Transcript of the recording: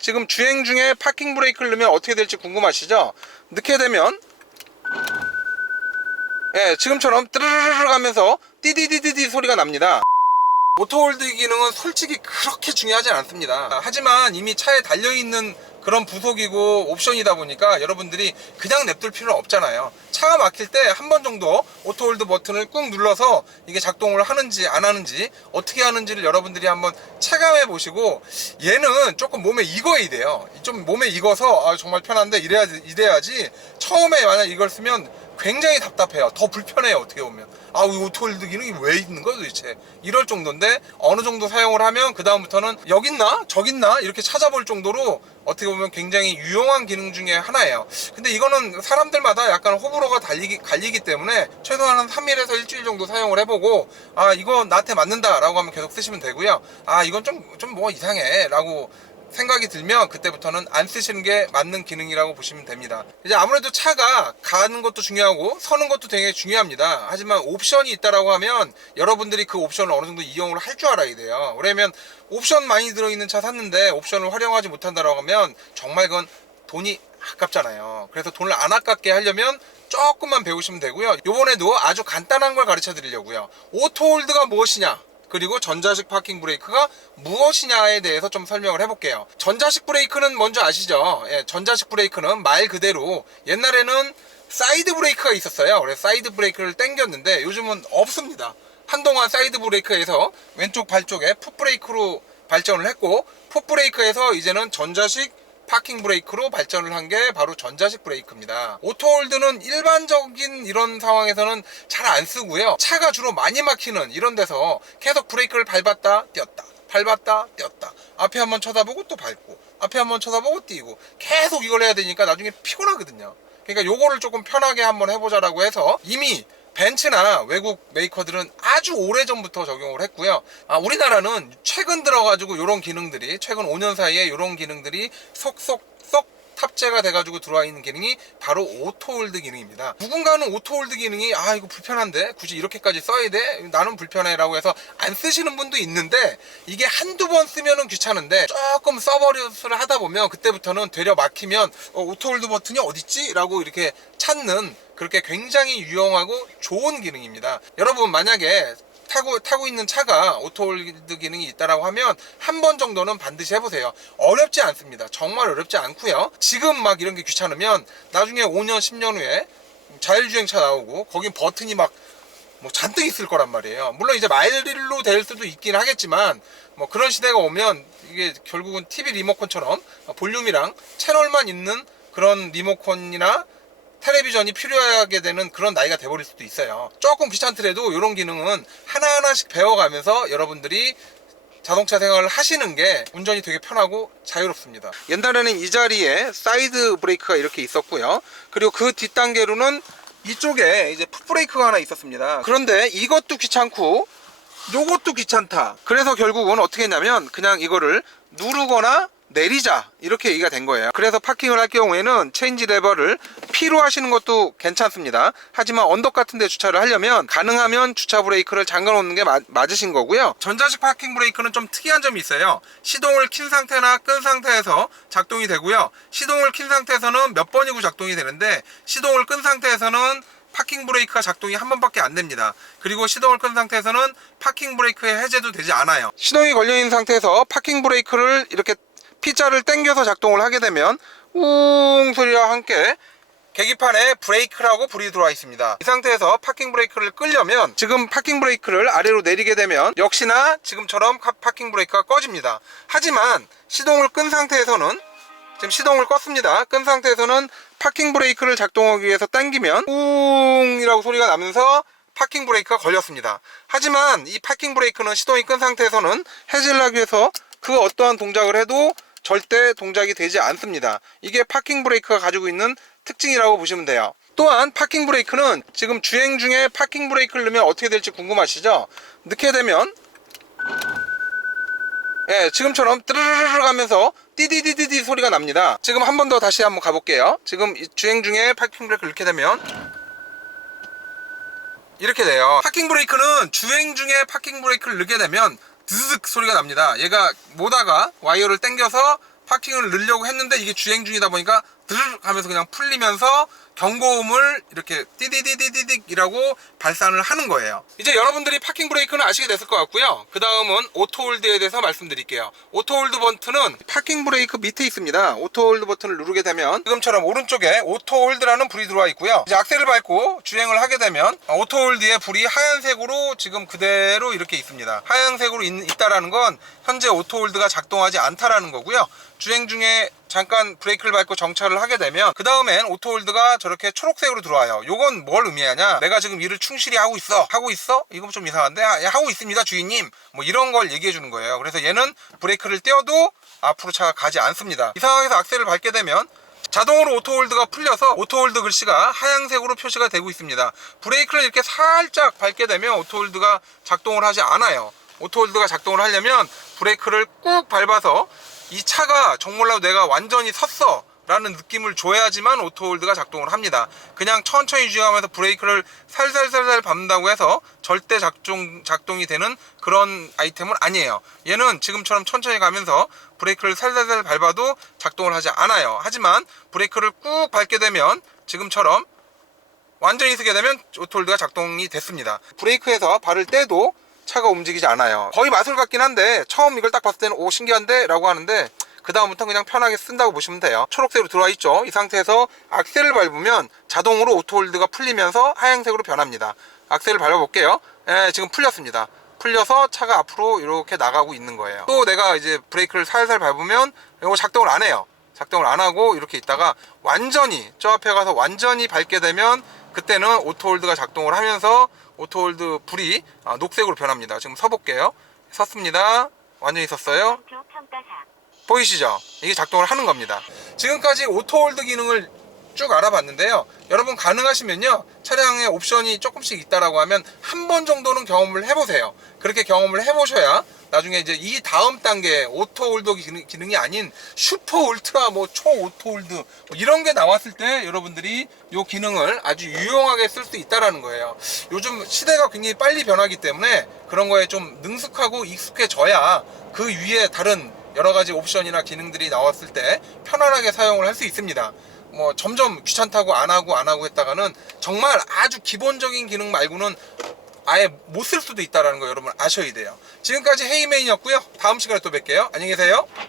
지금 주행 중에 파킹 브레이크를 넣으면 어떻게 될지 궁금하시죠? 넣게 되면 지금처럼 뜨르르르 하면서 띠디디디디 소리가 납니다. 오토홀드 기능은 솔직히 그렇게 중요하지 않습니다. 하지만 이미 차에 달려있는 그런 부속이고 옵션이다 보니까 여러분들이 그냥 냅둘 필요는 없잖아요. 차가 막힐 때 한 번 정도 오토홀드 버튼을 꾹 눌러서 이게 작동을 하는지 안 하는지 어떻게 하는지를 여러분들이 한번 체감해 보시고, 얘는 조금 몸에 익어야 돼요. 좀 몸에 익어서 정말 편한데 이래야지 처음에 만약 이걸 쓰면 굉장히 답답해요. 더 불편해요. 어떻게 보면 이 오토홀드 기능이 왜 있는 거야 도대체, 이럴 정도인데 어느 정도 사용을 하면 그 다음부터는 여기 있나 저기 있나 이렇게 찾아볼 정도로 어떻게 보면 굉장히 유용한 기능 중에 하나예요. 근데 이거는 사람들마다 약간 호불호가 갈리기 때문에 최소한 한 3일에서 일주일 정도 사용을 해보고 이거 나한테 맞는다 라고 하면 계속 쓰시면 되고요. 이건 좀 뭐 이상해 라고 생각이 들면 그때부터는 안 쓰시는 게 맞는 기능이라고 보시면 됩니다. 이제 아무래도 차가 가는 것도 중요하고 서는 것도 되게 중요합니다. 하지만 옵션이 있다라고 하면 여러분들이 그 옵션을 어느 정도 이용을 할 줄 알아야 돼요. 왜냐면 옵션 많이 들어있는 차 샀는데 옵션을 활용하지 못한다라고 하면 정말 그건 돈이 아깝잖아요. 그래서 돈을 안 아깝게 하려면 조금만 배우시면 되고요. 요번에도 아주 간단한 걸 가르쳐 드리려고요. 오토홀드가 무엇이냐, 그리고 전자식 파킹 브레이크가 무엇이냐에 대해서 좀 설명을 해볼게요. 전자식 브레이크는 먼저 아시죠? 전자식 브레이크는 말 그대로 옛날에는 사이드 브레이크가 있었어요. 그래서 사이드 브레이크를 당겼는데 요즘은 없습니다. 한동안 사이드 브레이크에서 왼쪽 발 쪽에 풋 브레이크로 발전을 했고, 풋 브레이크에서 이제는 전자식 파킹 브레이크로 발전을 한 게 바로 전자식 브레이크입니다. 오토홀드는 일반적인 이런 상황에서는 잘 안 쓰고요. 차가 주로 많이 막히는 이런 데서 계속 브레이크를 밟았다 띄었다 밟았다 띄었다, 앞에 한번 쳐다보고 또 밟고 앞에 한번 쳐다보고 띄고 계속 이걸 해야 되니까 나중에 피곤하거든요. 그러니까 요거를 조금 편하게 한번 해보자라고 해서 이미 벤츠나 외국 메이커들은 아주 오래전부터 적용을 했고요. 우리나라는 최근 들어가지고 요런 기능들이, 최근 5년 사이에 요런 기능들이 속속속 탑재가 돼가지고 들어와 있는 기능이 바로 오토홀드 기능입니다. 누군가는 오토홀드 기능이 이거 불편한데 굳이 이렇게까지 써야 돼? 나는 불편해 라고 해서 안 쓰시는 분도 있는데, 이게 한두 번 쓰면은 귀찮은데 조금 써버릇을 하다 보면 그때부터는 되려 막히면 오토홀드 버튼이 어딨지? 라고 이렇게 찾는, 그렇게 굉장히 유용하고 좋은 기능입니다. 여러분 만약에 타고 있는 차가 오토홀드 기능이 있다라고 하면 한 번 정도는 반드시 해보세요. 어렵지 않습니다. 정말 어렵지 않고요. 지금 막 이런 게 귀찮으면 나중에 5년 10년 후에 자율주행차 나오고 거긴 버튼이 막 잔뜩 있을 거란 말이에요. 물론 이제 마일로 될 수도 있긴 하겠지만 그런 시대가 오면 이게 결국은 TV 리모컨처럼 볼륨이랑 채널만 있는 그런 리모컨이나 텔레비전이 필요하게 되는 그런 나이가 돼버릴 수도 있어요. 조금 귀찮더라도 이런 기능은 하나하나씩 배워가면서 여러분들이 자동차 생활을 하시는 게 운전이 되게 편하고 자유롭습니다. 옛날에는 이 자리에 사이드 브레이크가 이렇게 있었고요. 그리고 그 뒷단계로는 이쪽에 이제 풋브레이크가 하나 있었습니다. 그런데 이것도 귀찮고 요것도 귀찮다. 그래서 결국은 어떻게 했냐면 그냥 이거를 누르거나 내리자 이렇게 얘기가 된 거예요. 그래서 파킹을 할 경우에는 체인지 레버를 P로 하시는 것도 괜찮습니다. 하지만 언덕 같은 데 주차를 하려면 가능하면 주차 브레이크를 잠가 놓는 게 맞으신 거고요. 전자식 파킹 브레이크는 좀 특이한 점이 있어요. 시동을 킨 상태나 끈 상태에서 작동이 되고요. 시동을 킨 상태에서는 몇 번이고 작동이 되는데, 시동을 끈 상태에서는 파킹 브레이크가 작동이 한 번밖에 안 됩니다. 그리고 시동을 끈 상태에서는 파킹 브레이크의 해제도 되지 않아요. 시동이 걸려 있는 상태에서 파킹 브레이크를 이렇게 P자를 당겨서 작동을 하게 되면 웅 소리와 함께 계기판에 브레이크라고 불이 들어와 있습니다. 이 상태에서 파킹 브레이크를 끌려면 지금 파킹 브레이크를 아래로 내리게 되면 역시나 지금처럼 파킹 브레이크가 꺼집니다. 하지만 시동을 끈 상태에서는, 지금 시동을 껐습니다. 끈 상태에서는 파킹 브레이크를 작동하기 위해서 당기면 웅 이라고 소리가 나면서 파킹 브레이크가 걸렸습니다. 하지만 이 파킹 브레이크는 시동이 끈 상태에서는 해제를 하기 위해서 그 어떠한 동작을 해도 절대 동작이 되지 않습니다. 이게 파킹 브레이크가 가지고 있는 특징이라고 보시면 돼요. 또한 파킹 브레이크는 지금 주행 중에 파킹 브레이크를 넣으면 어떻게 될지 궁금하시죠? 넣게 되면 지금처럼 뜨르르르 하면서 띠디디디디 소리가 납니다. 지금 한 번 더 다시 한번 가볼게요. 지금 주행 중에 파킹 브레이크를 넣게 되면 이렇게 돼요. 파킹 브레이크는 주행 중에 파킹 브레이크를 넣게 되면 드득 소리가 납니다. 얘가 모다가 와이어를 당겨서 파킹을 넣으려고 했는데 이게 주행 중이다 보니까 드르륵 하면서 그냥 풀리면서 경고음을 이렇게 띠디디디디딕이라고 발산을 하는 거예요. 이제 여러분들이 파킹 브레이크는 아시게 됐을 것 같고요. 그 다음은 오토홀드에 대해서 말씀드릴게요. 오토홀드 버튼은 파킹 브레이크 밑에 있습니다. 오토홀드 버튼을 누르게 되면 지금처럼 오른쪽에 오토홀드라는 불이 들어와 있고요. 이제 악셀을 밟고 주행을 하게 되면 오토홀드의 불이 하얀색으로 지금 그대로 이렇게 있습니다. 하얀색으로 있다라는 건 현재 오토홀드가 작동하지 않다라는 거고요. 주행 중에 잠깐 브레이크를 밟고 정차를 하게 되면 그 다음엔 오토홀드가 저렇게 초록색으로 들어와요. 요건 뭘 의미하냐, 내가 지금 일을 충실히 하고 있어? 이건 좀 이상한데 하고 있습니다 주인님, 뭐 이런 걸 얘기해 주는 거예요. 그래서 얘는 브레이크를 떼어도 앞으로 차가 가지 않습니다. 이 상황에서 악셀을 밟게 되면 자동으로 오토홀드가 풀려서 오토홀드 글씨가 하얀색으로 표시가 되고 있습니다. 브레이크를 이렇게 살짝 밟게 되면 오토홀드가 작동을 하지 않아요. 오토홀드가 작동을 하려면 브레이크를 꾹 밟아서 이 차가 정말로 내가 완전히 섰어 라는 느낌을 줘야지만 오토홀드가 작동을 합니다. 그냥 천천히 주행하면서 브레이크를 살살살살 밟는다고 해서 절대 작동이 되는 그런 아이템은 아니에요. 얘는 지금처럼 천천히 가면서 브레이크를 살살살 밟아도 작동을 하지 않아요. 하지만 브레이크를 꾹 밟게 되면 지금처럼 완전히 서게 되면 오토홀드가 작동이 됐습니다. 브레이크에서 발을 떼도 차가 움직이지 않아요. 거의 마술 같긴 한데 처음 이걸 딱 봤을 때는 오 신기한데 라고 하는데 그 다음부터 그냥 편하게 쓴다고 보시면 돼요. 초록색으로 들어와 있죠. 이 상태에서 악셀을 밟으면 자동으로 오토홀드가 풀리면서 하얀색으로 변합니다. 악셀을 밟아볼게요. 지금 풀렸습니다. 풀려서 차가 앞으로 이렇게 나가고 있는 거예요. 또 내가 이제 브레이크를 살살 밟으면 이거 작동을 안 해요. 작동을 안 하고 이렇게 있다가 완전히 저 앞에 가서 완전히 밟게 되면 그때는 오토홀드가 작동을 하면서 오토홀드 불이 녹색으로 변합니다. 지금 서볼게요. 섰습니다. 완전히 섰어요. 보이시죠? 이게 작동을 하는 겁니다. 지금까지 오토홀드 기능을 쭉 알아봤는데요. 여러분 가능하시면요, 차량에 옵션이 조금씩 있다라고 하면 한 번 정도는 경험을 해보세요. 그렇게 경험을 해보셔야 나중에 이제 이 다음 단계 오토홀드 기능이 아닌 슈퍼 울트라 뭐 초 오토홀드 뭐 이런 게 나왔을 때 여러분들이 이 기능을 아주 유용하게 쓸 수 있다라는 거예요. 요즘 시대가 굉장히 빨리 변하기 때문에 그런 거에 좀 능숙하고 익숙해져야 그 위에 다른 여러 가지 옵션이나 기능들이 나왔을 때 편안하게 사용을 할 수 있습니다. 뭐 점점 귀찮다고 안 하고 했다가는 정말 아주 기본적인 기능 말고는 아예 못 쓸 수도 있다는 거 여러분 아셔야 돼요. 지금까지 헤이메인이었고요. 다음 시간에 또 뵐게요. 안녕히 계세요.